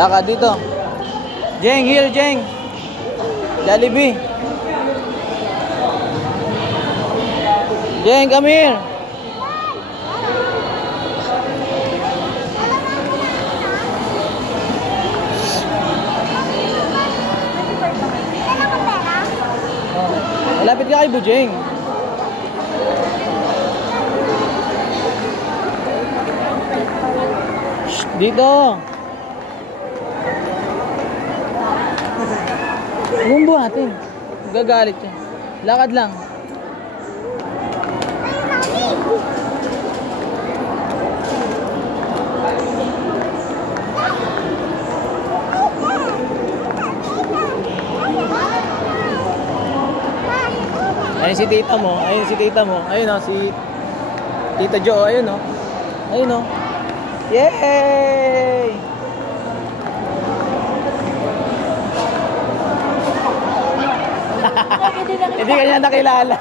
Lakad dito. Jeng, here, Jeng. Jollibee. Jeng, come here. Malapit ka kay Bujeng. Shh, dito. Huwag mong buhatin. Gagalit siya. Lakad lang. Ayun si tita mo. Ayun si tita mo. Ayun o, si Tita Jo. Ayun o. Ayun o. Yay! Hindi ka niya nakilala.